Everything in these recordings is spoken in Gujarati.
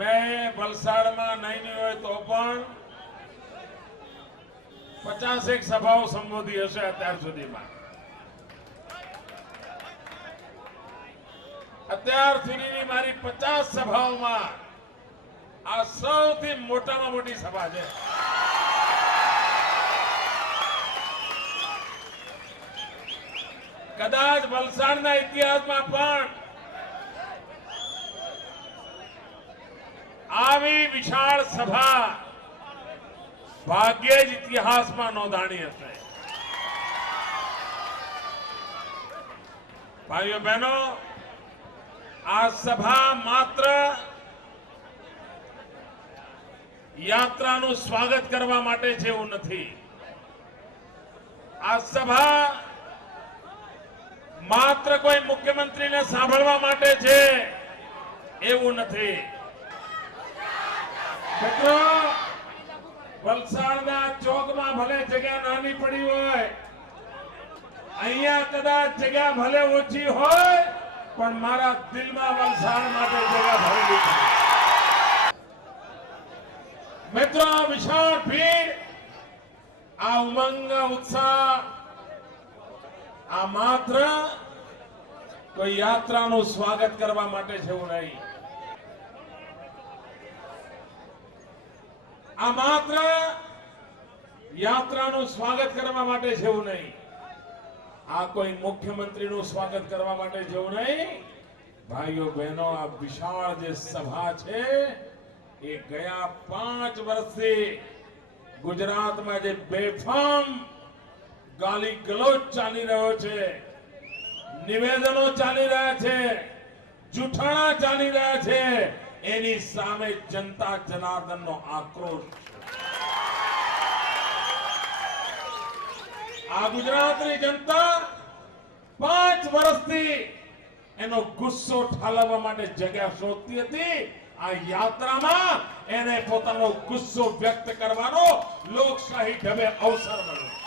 मैं વલસાડમાં નહીં હોય તો પણ 50 સભાઓ સંબોધી હશે અત્યાર સુધીમાં। અત્યાર સુધીની મારી 50 સભાઓમાં આ સૌથી મોટામાં મોટી સભા છે। કદાચ વલસાડના ઇતિહાસમાં પણ આવી વિશાળ સભા ભાગ્યે જ ઇતિહાસમાં નોંધાણી હશે। ભાઈઓ બહેનો, આ સભા માત્ર યાત્રાનું સ્વાગત કરવા માટે છે એવું નથી। આ સભા માત્ર કોઈ મુખ્યમંત્રીને સાંભળવા માટે છે એવું નથી। મિત્રો, વલસાડના ચોકમાં ભલે જગ્યા નાની પડી હોય, અહીંયા કદાચ જગ્યા ભલે ઓછી હોય, પણ મારા દિલમાં વલસાડ માટે જગ્યા ભરેલી છે। મિત્રો, આ વિશાળ ભીડ, આ ઉમંગ, ઉત્સાહ, આ માત્ર કોઈ યાત્રાનું સ્વાગત કરવા માટે છે એવું નહીં। આ માત્ર યાત્રાનું સ્વાગત કરવા માટે છે એવું નહીં। આ કોઈ મુખ્યમંત્રીનું સ્વાગત કરવા માટે છે એવું નહીં। ભાઈઓ બહેનો, આ વિશાળ જે સભા છે એ ગયા 5 વર્ષથી ગુજરાતમાં જે બેફામ ગાલી ગલોચ ચાલી રહ્યો છે, નિવેદનો ચાલી રહ્યા છે, જૂઠાણા ચાલી રહ્યા છે, એની સામે જનતા જનાર્દનનો આક્રોશ છે। આ ગુજરાતની જનતા 5 વર્ષથી એનો ગુસ્સો ઠાલવવા માટે જગ્યા શોધતી હતી। આ યાત્રામાં એને પોતાનો ગુસ્સો વ્યક્ત કરવાનો લોકશાહી ઢબે અવસર મળ્યો।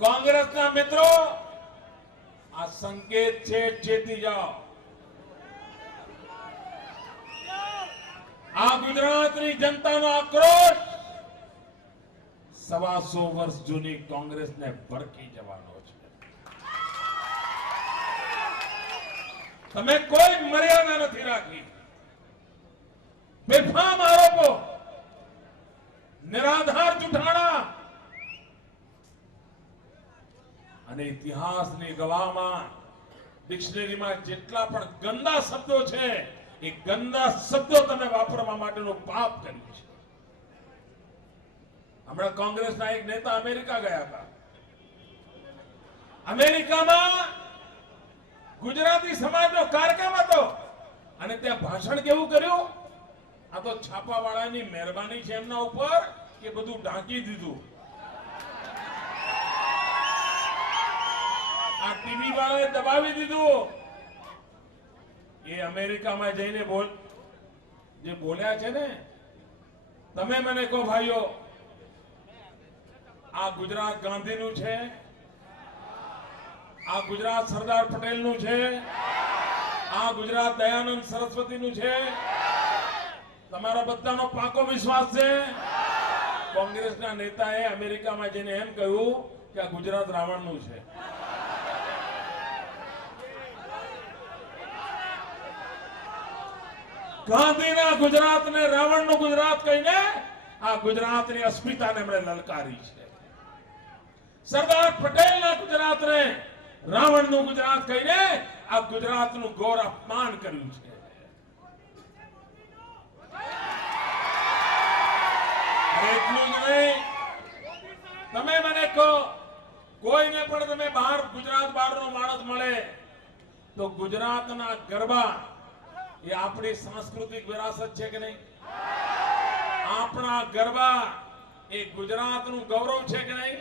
કોંગ્રેસના મિત્રો, આ સંકેત છે, ચેતી જાઓ। આ ગુજરાતની જનતાનો આક્રોશ 125 વર્ષ જૂની કોંગ્રેસને ભડકી જવાનો છે। તમે કોઈ મર્યાદા નથી રાખી। બેફામ આરોપો, નિરાધાર જૂઠાણા અને ઇતિહાસની ગવાહમાં ડિક્શનરીમાં જેટલા પણ ગંદા શબ્દો છે એ ગંદા શબ્દો તમે વાપરવા માટેનું પાપ કર્યું છે। હમણાં કોંગ્રેસના એક નેતા અમેરિકા ગયા હતા। અમેરિકામાં ગુજરાતી સમાજનો કાર્યક્રમ હતો અને ત્યાં ભાષણ કેવું કર્યું? આ તો છાપાવાળાની મહેરબાની છે એમના ઉપર કે બધું ઢાંકી દીધું। આ ટીવી વાળાએ દબાવી દીધું। એ અમેરિકામાં જઈને જે બોલ્યા છે ને, તમે મને કહો ભાઈઓ, આ ગુજરાત ગાંધીનું છે? આ ગુજરાત સરદાર પટેલનું છે? આ ગુજરાત દયાનંદ સરસ્વતીનું છે? તમારા બધાનો પાકો વિશ્વાસ છે? કોંગ્રેસના નેતાએ અમેરિકામાં જઈને એમ કહ્યું કે આ ગુજરાત રાવણનું છે। ગાંધીના ગુજરાતને રાવણનું ગુજરાત કહીને આ ગુજરાતની અસ્મિતાને એમણે લલકારી છે। સરદાર પટેલના ગુજરાતને રાવણનું ગુજરાત કહીને આ ગુજરાતનું ઘોર અપમાન કર્યું છે। એટલું જ નહીં, તમે મને કહો, કોઈને પણ તમે બહાર, ગુજરાત બહારનો માણસ મળે તો ગુજરાતના ગરબા એ આપણી સાંસ્કૃતિક વિરાસત છે કે નહીં? આપણા ગરબા એ ગુજરાતનું ગૌરવ છે કે નહીં?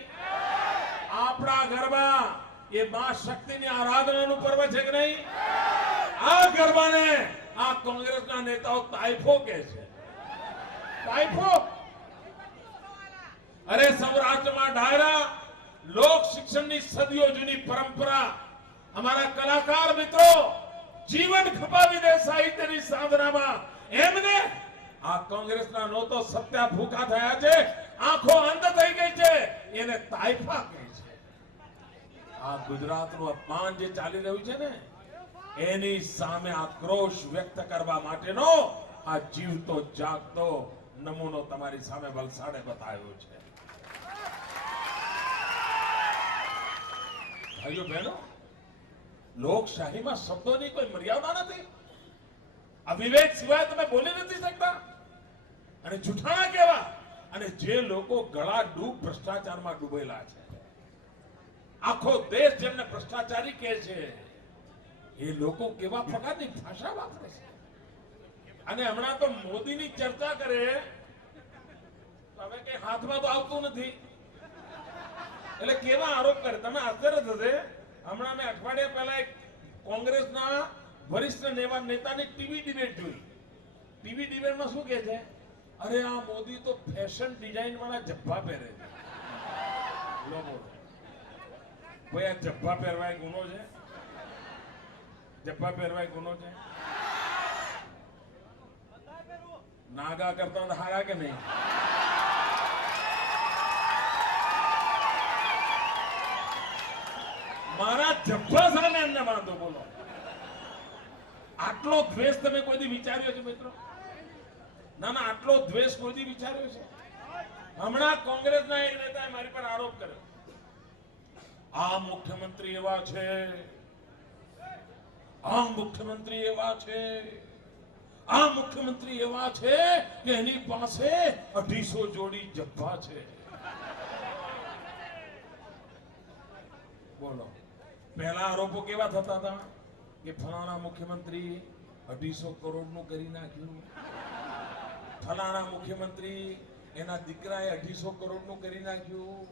આપણા ગરબા એ મા શક્તિની આરાધનાનું પર્વ છે કે નહીં? આ ગરબાને આ કોંગ્રેસના નેતાઓ તાઇફો કહે છે। તાઇફો! અરે સૌરાષ્ટ્રમાં ડાયરા લોક શિક્ષણની સદીઓ જૂની પરંપરા, અમારા કલાકાર મિત્રો જીવન ખપાવી દે સાહિત્યની સાધનામાં એમને આ કોંગ્રેસના નો તો સત્યા ભૂખા થયા છે, આંખો અંધ થઈ ગઈ છે, એને તાઇફા કહે છે. આ ગુજરાતનું અપમાન જે ચાલી રહ્યું છે ને એની સામે આક્રોશ વ્યક્ત કરવા માટેનો આ જીવતો જાગતો નમૂનો તમારી સામે વલસાડે બતાવ્યો છે. ભાઈઓ બહેનો, લોકશાહીમાં શબ્દોની કોઈ મર્યાદા નથી. અવિવેક સિવાય તમે બોલી નથી શકતા. અને જૂઠાણા કેવા, અને જે લોકો ગળા ડૂબ ભ્રષ્ટાચારમાં ડૂબેલા છે, આખો દેશ જેમને ભ્રષ્ટાચારી કહે છે, એ લોકો કેવા પ્રકારની ભાષા વાપરે છે. અને હમણાં તો મોદીની ચર્ચા કરે હવે કઈ હાથમાં તો આવતું નથી એટલે કેવા આરોપ કરે. તમે આશ્ચર્ય થશે, હમણાં મેં અઠવાડિયા પહેલા એક કોંગ્રેસના વરિષ્ઠ નેતાની ટીવી ડિબેટ જોઈ. ટીવી ડિબેટમાં શું કહે છે, અરે આ મોદી તો ફેશન ડિઝાઇન વાળા જબ્બા પહેરે છે. ભાઈ આ જબ્બા પહેરવાય ગુનો છે? જબ્બા પહેરવાય ગુનો છે? નાગા કરતા હારા કે નહીં? મારા જબ્બા સામે એમને વાંધો બોલો. આટલો દ્વેષ તમે કોઈ દી વિચાર્યો છે મિત્રો? ના ના, આટલો દ્વેષ કોઈ દી વિચાર્યો છે? હમણાં કોંગ્રેસના એક નેતાએ મારી પર આરોપ કર્યો, આ મુખ્યમંત્રી એવા છે, આ મુખ્યમંત્રી એવા છે, આ મુખ્યમંત્રી એવા છે કે એની પાસે 250 જોડી જબ્બા છે. બોલો, પહેલા આરોપો કેવા થતા હતા કે ફલાણા મુખ્યમંત્રી 250 કરોડનું કરી નાખ્યું, ફલાણા મુખ્યમંત્રી એના દીકરાએ 250 કરોડનું કરી નાખ્યું,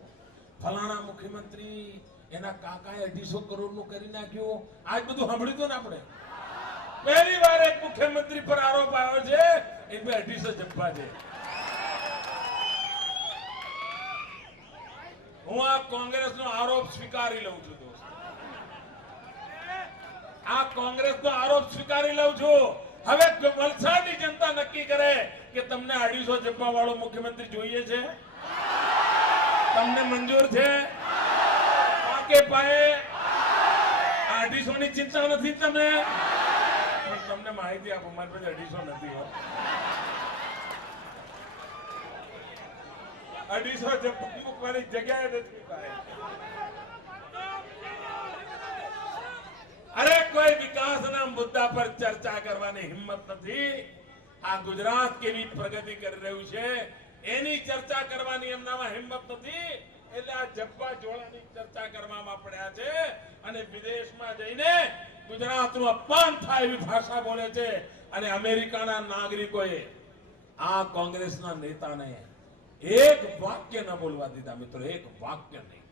ફલાણા મુખ્યમંત્રી એના કાકાએ 250 કરોડનું કરી નાખ્યું. આજ બધું સાંભળ્યું ને આપણે. પહેલી વાર એક મુખ્યમંત્રી પર આરોપ આવ્યો છે એ 250 જબ્બા છે. હું આ કોંગ્રેસનો આરોપ સ્વીકારી લઉં છું દોસ્ત. આ કોંગ્રેસનો આરોપ સ્વીકારી લઉં છું. હવે વલસાડની જનતા નક્કી કરે કે તમને 250 જબ્બા વાળો મુખ્યમંત્રી જોઈએ છે? તમને મંજૂર છે? પાકે પાયે 250 ની ચિંતા નથી તમને? પણ તમને માહિતી આપો, મારી પાસે 250 નથી હો. 250 જબ્બા મૂકવાની જગ્યાએ નથી પાય. અરે કોઈ વિકાસના મુદ્દા પર ચર્ચા કરવાની હિંમત નથી. આ ગુજરાત કેવી પ્રગતિ કરી રહ્યું છે એની ચર્ચા કરવાની એમનામાં હિંમત નથી. એટલે આ જબ્બા જોડાની ચર્ચા કરવામાં પડ્યા છે અને વિદેશમાં જઈને ગુજરાતનું અપમાન થાય એવી ભાષા બોલે છે. અને અમેરિકાના નાગરિકોએ આ કોંગ્રેસના નેતાને એક વાક્ય ન બોલવા દીધા મિત્રો, એક વાક્ય નહીં.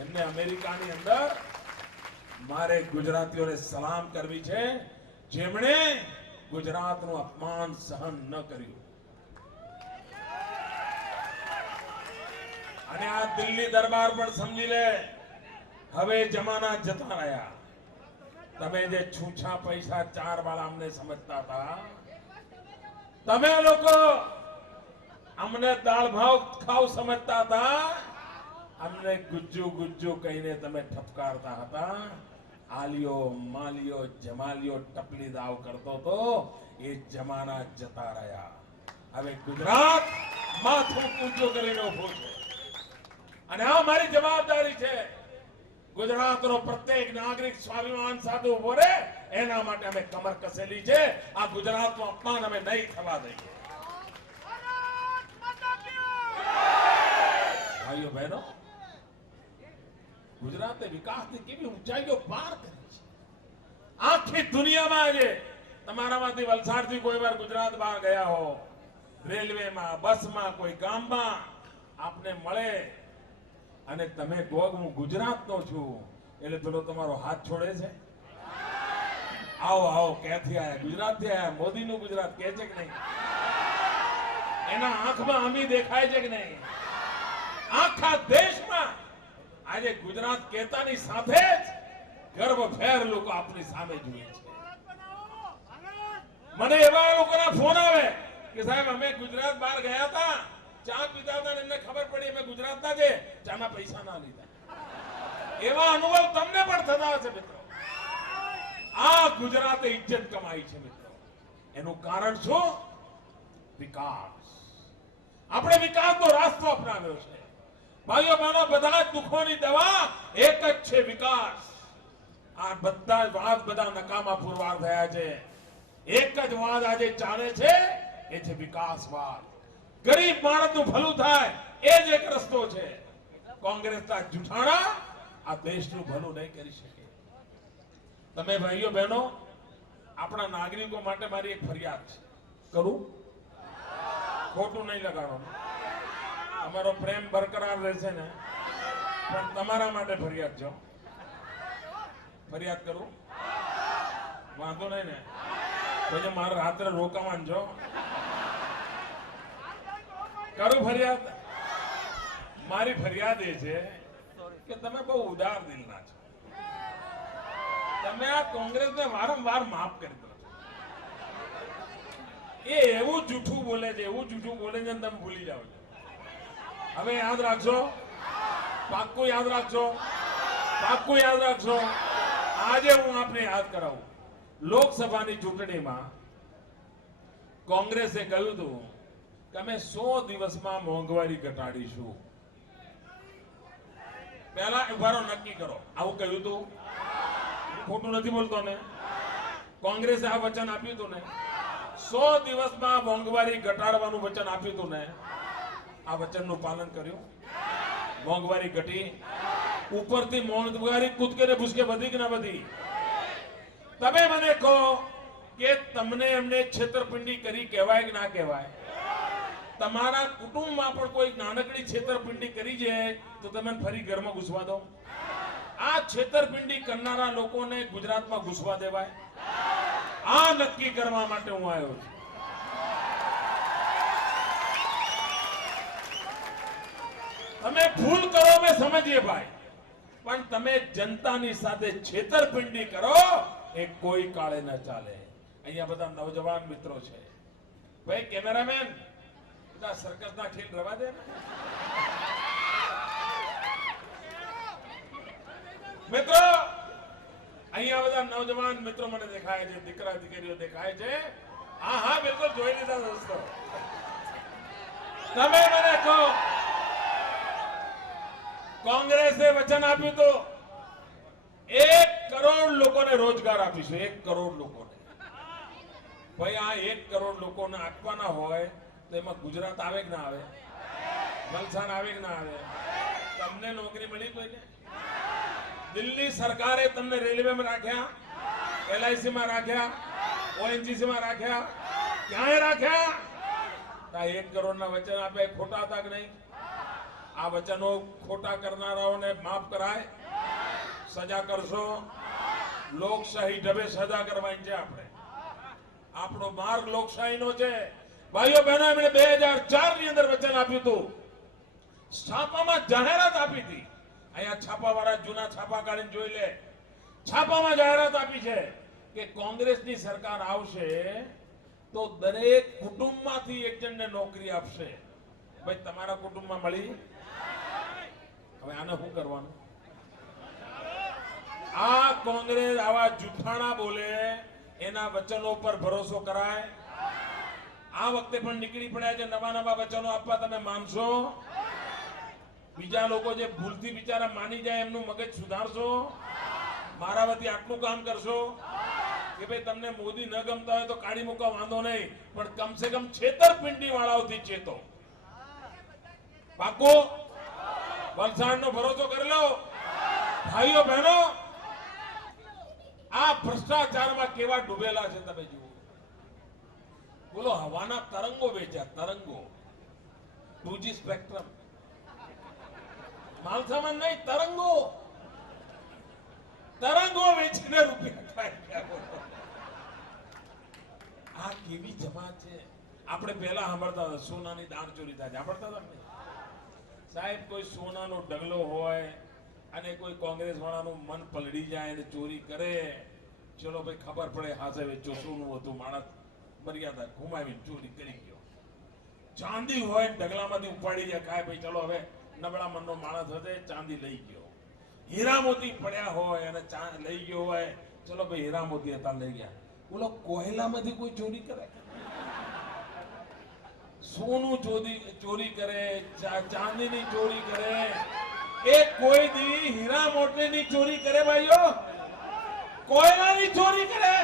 એમને અમેરિકાની અંદર મારે ગુજરાતીઓને સલામ કરવી છે જેમણે ગુજરાતનું અપમાન સહન ન કર્યું. અને આ દિલ્હી દરબાર પણ સમજી લે, હવે જમાના જતા રહ્યા. તમે જે છૂછા પૈસા 4 વાળા અમને સમજતા હતા, તમે લોકો અમને દાળ ભાવ ખાવ સમજતા હતા, અમને ગુજ્જુ ગુજ્જુ કહીને તમે ઠપકારતા હતા. આલિયો માલિયો જમાલિયો ટપલી દાવ કરતો તો એ જમાના જતા રહ્યા. હવે ગુજરાત માથું ઊંચું કરીને ઉભું છે અને આ મારી જવાબદારી છે. ગુજરાતનો પ્રત્યેક નાગરિક સ્વાભિમાન સાથે ઉભો રહે એના માટે અમે કમર કસેલી છે. આ ગુજરાતનું અપમાન અમે નહીં થવા દઈએ. ભાઈઓ બહેનો, ગુજરાતે વિકાસની કેવી ઊંચાઈઓ પાર કરી છે. આખી દુનિયામાં આજે તમારામાંથી વલસાડથી કોઈ વાર ગુજરાત બહાર ગયા હો, રેલવેમાં, બસમાં, કોઈ ગામમાં આપને મળે અને તમે કહો હું ગુજરાતનો છું એટલે પેલો તમારો હાથ છોડે છે? આવો આવો, ક્યાંથી આયા? ગુજરાતથી આયા. મોદીનું ગુજરાત કહે છે કે નહીં? એના આંખમાં અમી દેખાય છે કે નહીં? આખા દેશમાં આજે ગુજરાત કહેતાની સાથે જ ગર્વભેર લોકો આપની સામે જુએ છે. મને એવા લોકોના ફોન આવે કે સાહેબ અમે ગુજરાત બહાર ગયા હતા, ચા પીતા હતા, એમને ખબર પડી અમે ગુજરાતના છે, ચાના પૈસા ના લીધા. એવા અનુભવ તમને પણ થતા હશે મિત્રો. આ ગુજરાતે ઇજ્જત કમાઈ છે મિત્રો. એનું કારણ શું? વિકાસ. આપણે વિકાસનો રાસ્તો અપનાવ્યો છે. ભાઈઓ બહેનો, બધા જ દુઃખોની દવા એક જ છે, વિકાસ. આ બધા વાત બધા નકામા પુરવાર થયા છે. એક જ વાત આજે ચાલે છે, એ છે વિકાસવાદ. ગરીબ માણસનું ભલું થાય એ જ એક રસ્તો છે. કોંગ્રેસના જૂઠાણા આ દેશનું ભલું નહીં કરી શકે. તમે ભાઈઓ બહેનો, આપણા નાગરિકો માટે મારી એક ફરિયાદ છે. કરું? ખોટું નહીં લગાડવાનું. અમારો પ્રેમ બરકરાર રહેશે ને, પણ તમારા માટે ફરિયાદ છે. ફરિયાદ કરું? વાંધો નહીં ને? પછી મારે રાત્રે રોકાવાનું છો. કરું ફરિયાદ? મારી ફરિયાદ એ છે કે તમે બહુ ઉદાર દિલના છો. તમે આ કોંગ્રેસને વારંવાર માફ કરી દો. એ એવું જૂઠું બોલે છે, એવું જૂઠું બોલે છે, તમે ભૂલી જાઓ છો. હવે યાદ રાખજો, પાક્કું યાદ રાખજો, પાક્કું યાદ રાખજો. આજે હું આપને યાદ કરાવું. લોકસભાની ચૂંટણીમાં કોંગ્રેસે કહ્યું હતું કે અમે 100 દિવસમાં મોંઘવારી ઘટાડીશું. પહેલા ઉભારો નક્કી કરો. આવું કહ્યું હતું? ખોટું નથી બોલતો ને? કોંગ્રેસે આ વચન આપ્યું હતું ને? 100 દિવસમાં મોંઘવારી ઘટાડવાનું વચન આપ્યું હતું ને? આ વચનનું પાલન કર્યું? મોંઘવારી ઘટી? ઉપરથી મોંઘવારી કૂદકે ને ભૂસકે વધી કે ના વધી? તમે મને કહો કે તમને એમને છેતરપિંડી કરી કહેવાય કે ના કહેવાય? તમારા કુટુંબમાં પણ કોઈ નાનકડી છેતરપિંડી કરી છે તો તમે ફરી ઘરમાં ઘૂસવા દો? આ છેતરપિંડી કરનારા લોકોને ગુજરાતમાં ઘૂસવા દેવાય? આ નક્કી કરવા માટે હું આવ્યો છું. તમે ભૂલ કરો અમે સમજીએ ભાઈ, પણ તમે જનતાની સાથે છેતરપિંડી કરો એ કોઈ કાળે ન ચાલે. અહીંયા બધા નવજવાન મિત્રો છે. ભાઈ કેમેરામેન, બધા સર્કસના ખેલ રવા દે. મિત્રો, અહીંયા બધા નવજવાન મિત્રો મને દેખાય છે, દીકરા દીકરીઓ દેખાય છે. હા હા, બિલકુલ જોઈ લીધા દોસ્તો. તમે મને કહો, કોંગ્રેસે વચન આપ્યું તો 1 કરોડ લોકોને રોજગાર આપીશું. 1 કરોડ લોકોને. ભાઈ આ 1 કરોડ લોકોને આપવાના હોય તો એમાં ગુજરાત આવે કે ના આવે? વલસાડ આવે કે ના આવે? તમને નોકરી મળી કોઈને? દિલ્હી સરકારે તમને રેલવેમાં રાખ્યા, LIC માં રાખ્યા, ONGC માં રાખ્યા, ક્યાંય રાખ્યા? 1 કરોડના વચન આપે, ખોટા હતા કે નહીં? આ વચનો ખોટા કરનારાઓને માફ કરાય? સજા કરશો? લોકશાહી ઢબે સજા કરવાની છે આપણે. આપણો માર્ગ લોકશાહીનો છે. ભાઈઓ બહેનો, એમણે 2004 ની અંદર વચન આપ્યું હતું. છાપામાં જાહેરાત આપી હતી. અહીંયા છાપાવાળા જૂના છાપા કાઢીને જોઈ લે. છાપામાં જાહેરાત આપી છે કે કોંગ્રેસની સરકાર આવશે તો દરેક કુટુંબમાંથી એક જણને નોકરી આપશે. ભાઈ તમારા કુટુંબમાં મળી? હવે આને શું કરવાનું? આ કોંગ્રેસ આવા જૂઠાણા બોલે, એના વચનો પર ભરોસો કરાય? આ વખતે પણ નીકળી પડ્યા છે નવા નવા વચનો આપવા. તમે માનશો? બીજા લોકો જે ભૂલથી બિચારા માની જાય એમનું મગજ સુધારશો? મારા વતી આટલું કામ કરશો કે ભાઈ તમને મોદી ન ગમતા હોય તો કાઢી મૂકો, વાંધો નહીં, પણ કમસે કમ છેતરપિંડી વાળાઓથી ચેતો. પાકો? વલસાડનો ભરોસો કરી લો. ભાઈઓ બહેનો, આ ભ્રષ્ટાચારમાં કેવા ડૂબેલા છે તમે જુઓ. બોલો, હવાના તરંગો વેચ્યા, તરંગો. 2G spectrum. માલસામાન નહીં, તરંગો. તરંગો વેચીને રૂપિયા ખાઈ ગયા. આ કેવી જમાત છે? આપણે પહેલા સાંભળતા હતા સોનાની દાણચોરી થાય. સાંભળતા હતા સાહેબ? કોઈ સોનાનો ઢગલો હોય, અને કોઈ કોંગ્રેસ વાળાનું મન પલડી જાય અને ચોરી કરે, ચલો ભાઈ ખબર પડે હાથે વેચો સોનું હતું, માણસ મર્યાદા ઘુમાવીને ચોરી કરી ગયો. ચાંદી હોય ઢગલામાંથી ઉપાડી જાય, કાય ભાઈ ચલો હવે નબળા મનનો માણસ હશે, ચાંદી લઈ ગયો. હીરા મોતી પડ્યા હોય અને લઈ ગયો હોય, ચલો ભાઈ હીરા મોતી હતા લઈ ગયા. બોલો કોયલામાંથી કોઈ ચોરી કરે? સોનું ચોરી કરે, ચાંદીની ચોરી કરે, એ કોઈ દી હીરા મોતીની ચોરી કરે ભાઈઓ? કોયલાની ચોરી કરે?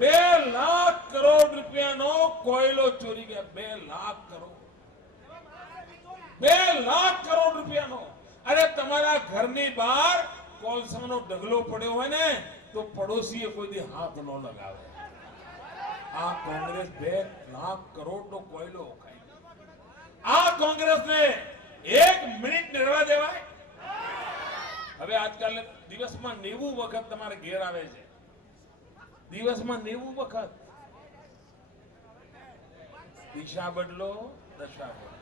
2 લાખ કરોડ રૂપિયાનો કોયલો ચોરી ગયા. 2 લાખ કરોડ, 2 લાખ કરોડ રૂપિયાનો. અરે તમારા ઘરની બહાર કોલસાનો ઢગલો પડ્યો હોય ને તો પડોશીએ કોઈ દી હાથ ન લગાવે. આ કોંગ્રેસ 2 લાખ કરોડનો કોયલો ખાઈ. આ કોંગ્રેસને 1 મિનિટ રહેવા દેવાય? હવે આજકાલ દિવસમાં 90 વખત તમારે ઘેર આવે છે. દિવસમાં 90 વખત. દિશા બદલો, દશા બદલો.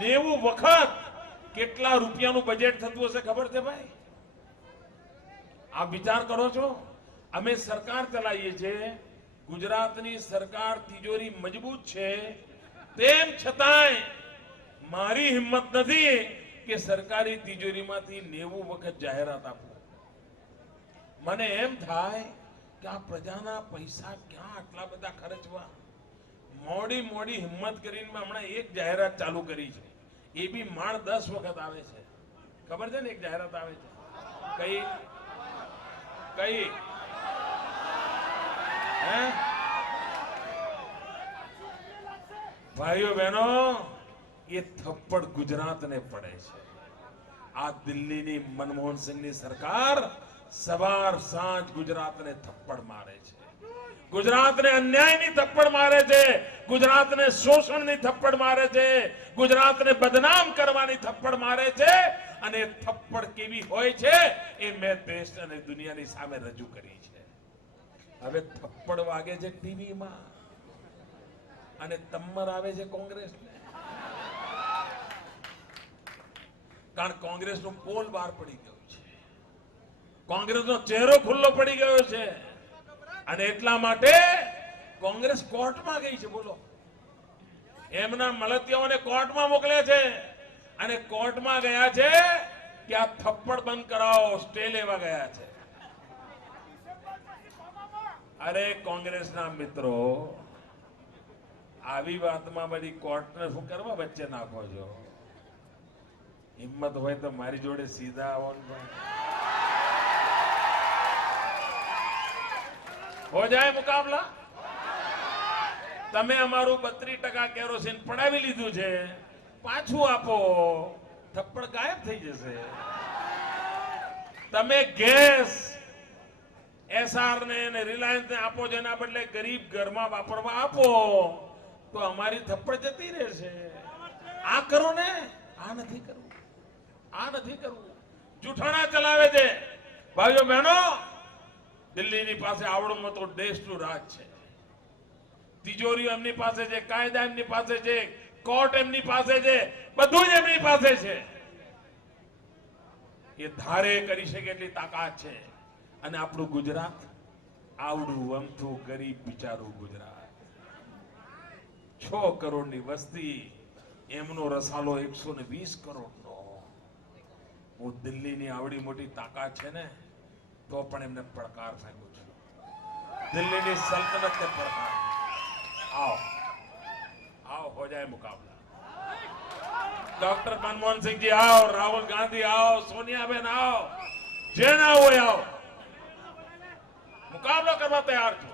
90 વખત કેટલા રૂપિયાનું બજેટ થતું હશે ખબર છે ભાઈ? આપ વિચાર કરો છો? અમે સરકાર ચલાવીએ છીએ, ગુજરાતની સરકાર તિજોરી મજબૂત છે, તેમ છતાંય મારી હિંમત નથી કે સરકારી તિજોરીમાંથી 90 વખત જાહેરાત આપું. મને એમ થાય કે આ પ્રજાના પૈસા ક્યાં આટલા બધા ખર્ચવા? મોડી હિંમત કરીને મેં હમણાં એક જાહેરાત ચાલુ કરી છે, એ બી માણ 10 વખત આવે છે. ખબર છે ને? એક જાહેરાત આવે છે. કઈ કઈ હે ભાઈઓ બહેનો, એ થપ્પડ ગુજરાતને પડે છે. આ દિલ્હીની મનમોહન સિંહની સરકાર સવાર સાંજ ગુજરાતને થપ્પડ મારે છે. ગુજરાતને અન્યાયની થપ્પડ મારે છે, ગુજરાતને શોષણની થપ્પડ મારે છે, ગુજરાતને બદનામ કરવાની થપ્પડ મારે છે. અને થપ્પડ કેવી હોય છે એ મેં દેશ અને દુનિયાની સામે રજૂ કરી છે. હવે થપ્પડ વાગે છે ટીવીમાં અને તમ્મર આવે છે કોંગ્રેસને. કારણ કોંગ્રેસનો પોલ બહાર પડી ગયો છે, કોંગ્રેસનો ચહેરો ખુલ્લો પડી ગયો છે. અને એટલા માટે કોંગ્રેસ કોર્ટમાં ગઈ છે. બોલો, એમના મળતિયાઓને કોર્ટમાં મોકલ્યા છે અને કોર્ટમાં ગયા છે કે આ થપ્પડ બંધ કરાવો, સ્ટે લેવા ગયા છે. અરે કોંગ્રેસના મિત્રો, આવી વાતમાં બધી કોર્ટને શું કરવા વચ્ચે નાખો છો? હિંમત હોય તો મારી જોડે સીધા આવો. હો જાય મુકાબલા. તમે અમારું 32% કેરોસીન પડાવી લીધું છે, પાછું આપો, થપ્પડ ગાયબ થઈ જશે. તમે ગેસ એસઆર ને અને રિલાયન્સ ને આપો છો, એના બદલે ગરીબ ઘરમાં વાપરવા આપો તો અમારી થપ્પડ જતી રહેશે. આ કરો ને, આ નથી કરવું, આ નથી કરવું. જૂઠાણા ચલાવે છે. ભાઈઓ બહેનો, દિલ્હીની પાસે આવડો મોટો દેશનું રાજ છે. તિજોરીઓ એમની પાસે છે, કાયદા એમની પાસે છે, કોર્ટ એમની પાસે છે, બધું જ એમની પાસે છે. એ ધારે કરી શકે એટલી તાકાત છે. અને આપણું ગુજરાત આવડું અમથું ગરીબ બિચારું ગુજરાત, 6 કરોડની વસ્તી, એમનો રસાલો 120 કરોડનો. હું દિલ્હીની આવડી મોટી તાકાત છે ને તો પણ એમને પડકાર ફેંકું છું. દિલ્હીની સલ્તનતને પડકાર. आओ आओ, हो जाए मुकाबला. डॉक्टर मनमोहन सिंह जी आओ, राहुल गांधी आओ, सोनिया बहन आओ, जेना हो आओ, मुकाबला करवा तैयार छो.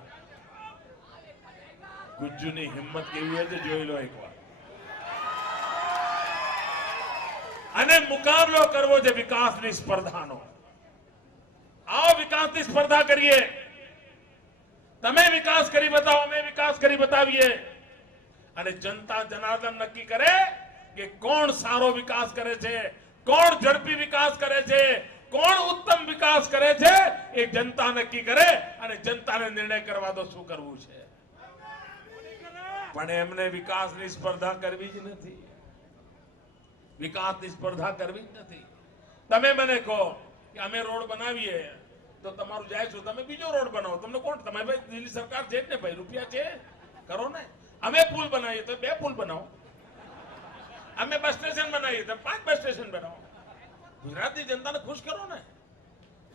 ગુજ્જુની હિંમત કેવી હોય છે જોઈ લો એકવાર. અને મુકાબલો કરવો છે વિકાસની સ્પર્ધાનો. આવો વિકાસની સ્પર્ધા કરીએ. તમે વિકાસ કરી બતાવો, અમે વિકાસ કરી બતાવીએ. અને જનતા જનાર્દન નક્કી કરે કે કોણ સારો વિકાસ કરે છે, કોણ ઝડપી વિકાસ કરે છે, કોણ ઉત્તમ વિકાસ કરે છે, એ જનતા નક્કી કરે. અને જનતાને નિર્ણય કરવા દો શું કરવું છે. પણ એમને વિકાસની સ્પર્ધા કરવી જ નથી. વિકાસની સ્પર્ધા કરવી જ નથી. તમે મને કહો કે અમે રોડ બનાવીએ તો તમારું જાય છો, તમે બીજો રોડ બનાવો. તમને કોણ, તમારી ભાઈ દિલ્હી સરકાર છે ને ભાઈ, રૂપિયા છે, કરો ને. અમે પુલ બનાવીએ તો 2 પુલ બનાવો, અમે બસ સ્ટેશન બનાવીએ તો 5 બસ સ્ટેશન બનાવો. ગુજરાતની જનતાને ખુશ કરો ને.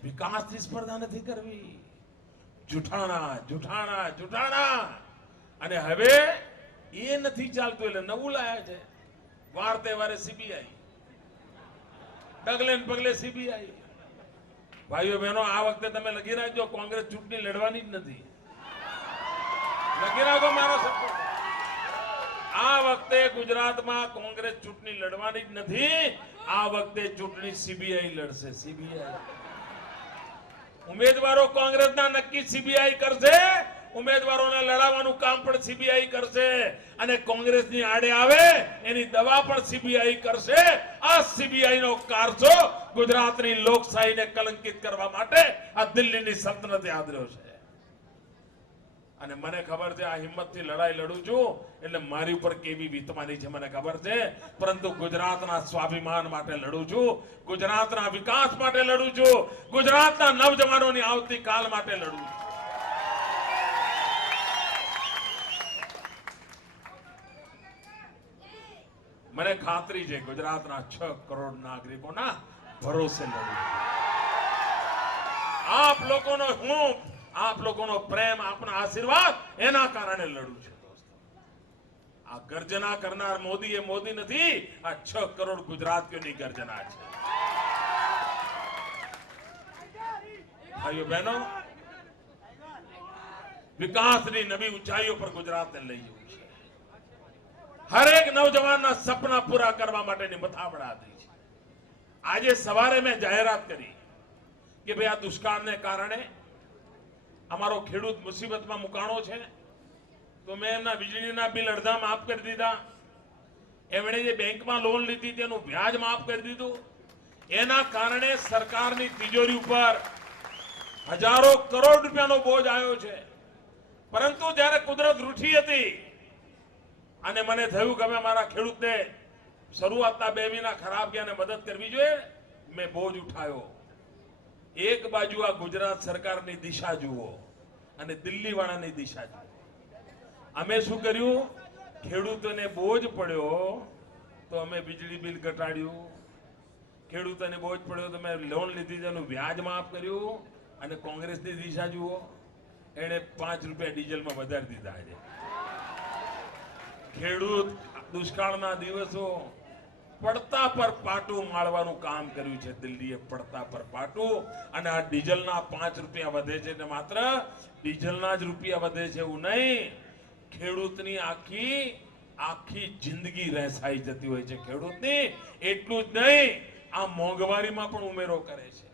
વિકાસની સ્પર્ધા નથી કરવી. જૂઠાણા જૂઠાણા જૂઠાણા. અને હવે એ નથી ચાલતું એટલે નવું લાયા છે. વાર તહેવારે સીબીઆઈ, ડગલે ને પગલે સીબીઆઈ. ભાઈઓ બહેનો, આ વખતે તમે લખી રાખજો, કોંગ્રેસ ચૂંટણી લડવાની જ નથી. લખી રાખો મારો શબ્દ. આ વખતે ગુજરાતમાં કોંગ્રેસ ચૂંટણી લડવાની જ નથી. આ વખતે ચૂંટણી સીબીઆઈ લડશે. સીબીઆઈ ઉમેદવારો કોંગ્રેસના નક્કી સીબીઆઈ કરશે. ઉમેદવારોને લડાવવાનું કામ પણ સીબીઆઈ કરશે અને કોંગ્રેસની આડે આવે એની દવા પણ સીબીઆઈ કરશે. આ સીબીઆઈ નો કારસો ગુજરાતની લોકશાહીને કલંકિત કરવા માટે આ દિલ્હીની સલ્તનતે આદર્યો છે. અને મને ખબર છે આ હિંમતથી લડાઈ લડું છું એટલે મારી ઉપર કેવી વીતવાની છે મને ખબર છે. પરંતુ ગુજરાતના સ્વાભિમાન માટે લડું છું, ગુજરાતના વિકાસ માટે લડું છું, ગુજરાતના નવજવાનોની આવતીકાલ માટે લડું છું. મને ખાતરી છે ગુજરાતના 6 કરોડ નાગરિકોના ભરોસે લડું. આપ લોકોનો હું, આપ લોકોનો પ્રેમ, આપના આશીર્વાદ, એના કારણે લડું છું. દોસ્તો, આ ગર્જના કરનાર મોદી એ મોદી નથી, આ 6 કરોડ ગુજરાતીઓની ગર્જના છે. ભાઈઓ બહેનો, વિકાસની નવી ઊંચાઈઓ પર ગુજરાતને લઈ જવું છે. હરેક નવજવાનના સપના પૂરા કરવા માટેની મથામણ હતી છે. આજે સવારે મેં જાહેરાત કરી કે ભાઈ આ દુષ્કાળને કારણે અમારો ખેડૂત મુસીબતમાં મુકાણો છે, તો મેં એમના વીજળીના બિલ અડધા માફ કરી દીધા. એમણે જે બેંકમાં લોન લીધી તેનું વ્યાજ માફ કરી દીધું. એના કારણે સરકારની તિજોરી ઉપર હજારો કરોડ રૂપિયાનો બોજ આવ્યો છે. પરંતુ જ્યારે કુદરત રૂઠી હતી અને મને થયું કે અમે મારા ખેડૂતને શરૂઆતના 2 મહિના ખરાબ ગયા અને મદદ કરવી જોઈએ, મેં બોજ ઉઠાયો. એક બાજુ આ ગુજરાત સરકારની દિશા જુઓ અને દિલ્હી વાળાની દિશા જુઓ. અમે શું કર્યું? ખેડૂતોને બોજ પડ્યો તો અમે વીજળી બિલ ઘટાડ્યું. ખેડૂતોને બોજ પડ્યો તો મેં લોન લીધી તેનું વ્યાજ માફ કર્યું. અને કોંગ્રેસની દિશા જુઓ, એને 5 રૂપિયા ડીઝલમાં વધારી દીધા છે. ખેડૂત દુષ્કાળના દિવસો પડતા પર પાટું માળવાનું કામ કર્યું છે દિલ્હીએ. પડતા પર પાટું. અને આ ડીઝલના 5 રૂપિયા વધે છે એટલે માત્ર ડીઝલના જ રૂપિયા વધે છે એવું નહીં, ખેડૂતની આખી જિંદગી રહેસાઈ જતી હોય છે ખેડૂતની. એટલું જ નહીં, આ મોંઘવારીમાં પણ ઉમેરો કરે છે.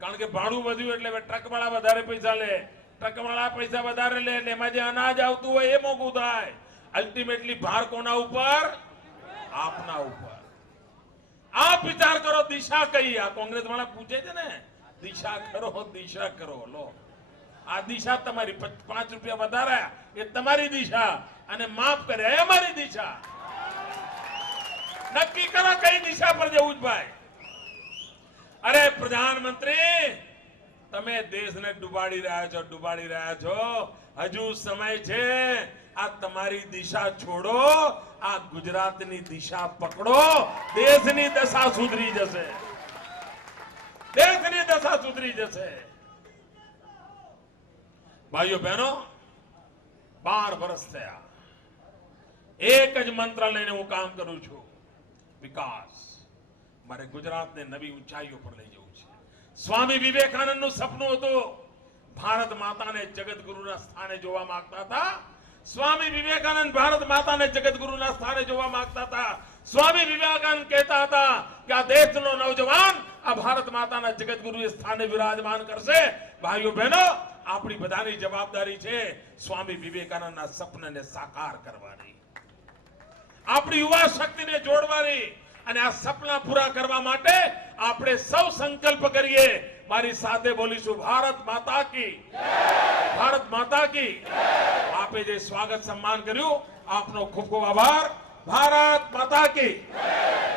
કારણ કે ભાડું વધ્યું એટલે ટ્રકવાળા વધારે પૈસા લે, ટ્રકવાળા પૈસા વધારે લે એટલે એમાં જે અનાજ આવતું હોય એ મોંઘું થાય. અલ્ટિમેટલી ભાર કોના ઉપર? આપના ઉપર. આપ વિચાર કરો, દિશા કઈ? આ કોંગ્રેસ વાળા પૂછે છે ને, દિશા કરો, દિશા કરો. લો, આ દિશા તમારી 5 રૂપિયા વધાર્યા એ તમારી દિશા, અને માફ કર્યા એ અમારી દિશા. નક્કી કરો કઈ દિશા પર જવું જ ભાઈ. અરે પ્રધાનમંત્રી, તમે દેશને ડૂબાડી રહ્યા છો. હજુ સમય છે. આ તમારી દિશા છોડો, આ ગુજરાતની દિશા પકડો. દેશની દશા સુધરી જશે. દેશની દશા સુધરી જશે. ભાઈઓ બહેનો, 12 વર્ષ થયા. એક જ મંત્ર લઈને હું કામ કરું છું, વિકાસ. મારે ગુજરાતને નવી ઊંચાઈઓ પર લઈ જવું છે. સ્વામી વિવેકાનંદનું સપનું હતું, ભારત માતાને જગતગુરુના સ્થાને જોવા માંગતા હતા. સ્વામી વિવેકાનંદ ભારત માતાને જગતગુરુના સ્થાને જોવા માંગતા હતા. સ્વામી વિવેકાનંદ કહેતા હતા કે આ દેશનો નવજવાન આ ભારત માતાના જગતગુરુ સ્થાને વિરાજમાન કરશે. ભાઈઓ બહેનો, આપણી બધાની જવાબદારી છે સ્વામી વિવેકાનંદના સપનાને સાકાર કરવાની, આપણી યુવા શક્તિને જોડવાની. અને આ સપના પૂરા કરવા માટે આપણે સૌ સંકલ્પ કરીએ. મારી સાથે બોલીશું, ભારત માતા કી જય, ભારત માતા કી જય. આપે જે સ્વાગત સન્માન કર્યું, આપનો ખૂબ ખૂબ આભાર. ભારત માતા કી જય.